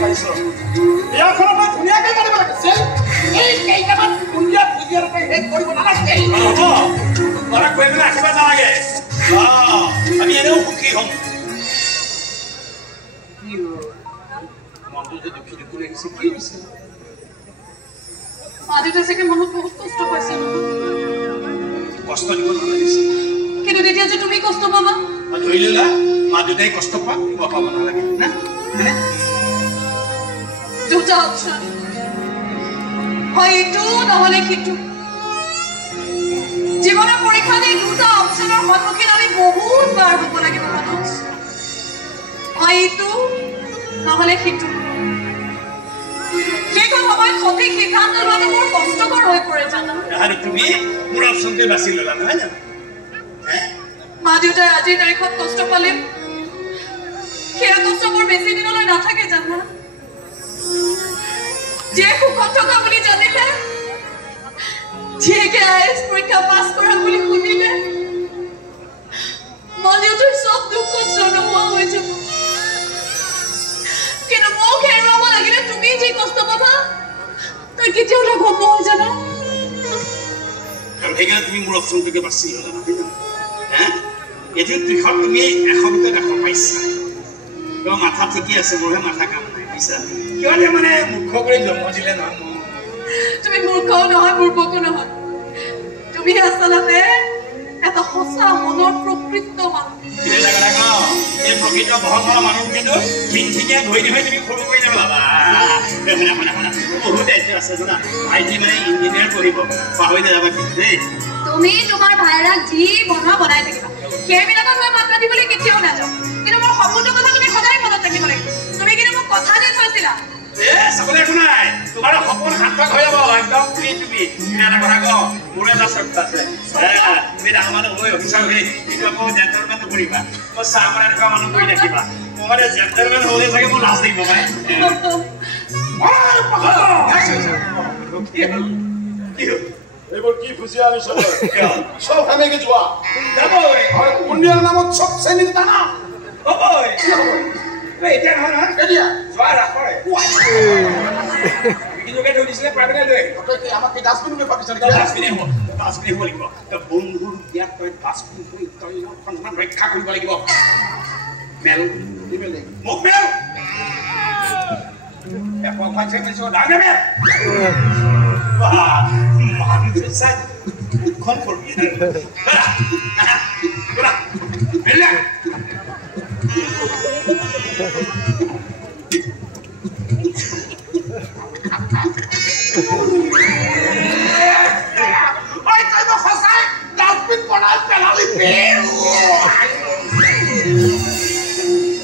পাইছো বিয়াখন মই ধুনীয়াকৈ কৰিব লাগিছিল এই কেইটামান কুণ্ডিয়া ভুজিয়াৰপৰা শেষ কৰিব নালাগিছিল হ'ব ঘৰত গৈ পেলাই ৰাখিব নালাগে আমি এনেও সুখী হ'ম মনটো যে দুখী দুখী লাগিছে কি হৈছে মা-দেউতাই চাগে মনত বহুত কষ্ট পাইছে কষ্ট দিব নালাগিছে কিন্তু তেতিয়া যে তুমি কষ্ট পাবা ধৰি ল'লা মা-দেউতাই কষ্ট পোৱা মই পাব নালাগে না দুটা অপশ্যন হয় এইটো নহ'লে সিটো জীৱনৰ পৰীক্ষাত এই দুটা অপশ্যনৰ সন্মুখীন আমি বহুত বাৰ হ'ব লাগিব মানুহ হয় এইটো নহ'লে সিটো সেইখন সময়ত সঠিক সিদ্ধান্ত লোৱাটো মোৰ কষ্টকৰ হৈ পৰে জানা আৰু তুমি মোৰ অপশ্যনটোৱে বাছি ল'লা নহয় জানো মা-দেউতাই আজিৰ তাৰিখত কষ্ট পালে সেয়া কষ্ট বৰ বেছি দিনলৈ নাথাকে জানা যে সুখত থকা বুলি জানিলে জীয়েকে IAS পৰীক্ষা পাছ কৰা বুলি শুনিলে মা-দেউতাৰ চব দুখ কষ্ট নোহোৱা হৈ যাব কিন্তু মোক হেৰুৱাব লাগিলে তুমি যি কষ্ট পাবা তাৰ কেতিয়াও লাঘৱ নহয় জানা আৰু সেইকাৰণে তুমি মোৰ অপশ্যনটোকে বাছি ল'লা নহয় এইটো দিশত তুমি 100 ভিতৰত 100 পাইছা তোমাৰ মাথা ঠিকেই আছে মোৰহে মাথা কাম নাই বুজিছা কিয় মানে মূৰ্খ কৰি জন্ম দিলে নহয় তুমি মূৰ্খও নহয় মূৰ্খকো নহয় তুমি আচলতে এটা সঁচা মনৰ প্ৰকৃত মানুহ এই প্ৰকৃত বহন কৰা মানুহ কিন্তু ঠিকঠিকীয়া ধৰি হৈ তুমি সৰু কৰি নেপেলাবা বহুত দায়িত্ব আছে জানা ভাইটি মানে ইঞ্জিনিয়াৰ পঢ়িব পাহৰি নাযাবা কিন্তু দেই তুমি তোমাৰ ভাইৰাক যি বনোৱা বনাই থাকিবা সেইবিলাকত মই মাত্ৰা দিবলৈ কেতিয়াও নাযাওঁ কিন্তু মোৰ সপোনটোৰ কথা তুমি সদায় মনত ৰাখিব লাগিব তুমি কিন্তু মোক কথা দি থৈছিলা চাবলৈ একো নাই তোমাৰ সপোন সাৰ্থক হৈ যাব একদম তুমি এটা কথা কওঁ মোৰ এটা চৰ্ত আছে তুমি ডাঙৰ মানুহ হৈ অফিচাৰ হৈ কিন্তু আকৌ জেণ্টেলমেন নকৰিবা মই চাহ বনাই থকা মানুহ কৰি থাকিবা মই মানে জেণ্টেলমেন হ'লে চাগে মোৰ লাজ লাগিব পাই এইবোৰ কি খুচি আনিছ চব সেনেকে যোৱা কুণ্ডিয়াৰ নামত চব শ্ৰেণীৰ টানা এতিয়া নহয় নহয় এতিয়া যোৱা ৰাখৰে নিজকে ধৰি দিছিলে প্ৰাইভেট লৈ আমাক ডাষ্টবিন ভাবিছ ডাষ্টবিনে হ'ব লাগিব বন্ধুৰ বিয়াত তই ডাষ্টবিন হৈ তই সন্মান ৰক্ষা কৰিব লাগিব মেল মোক মেল একক মাছে মেলিছ ডাঙৰ মেল মানুহ চাই মুখখন কৰবি মেলা সঁচাই ডাষ্টবিন বনাই পেলালি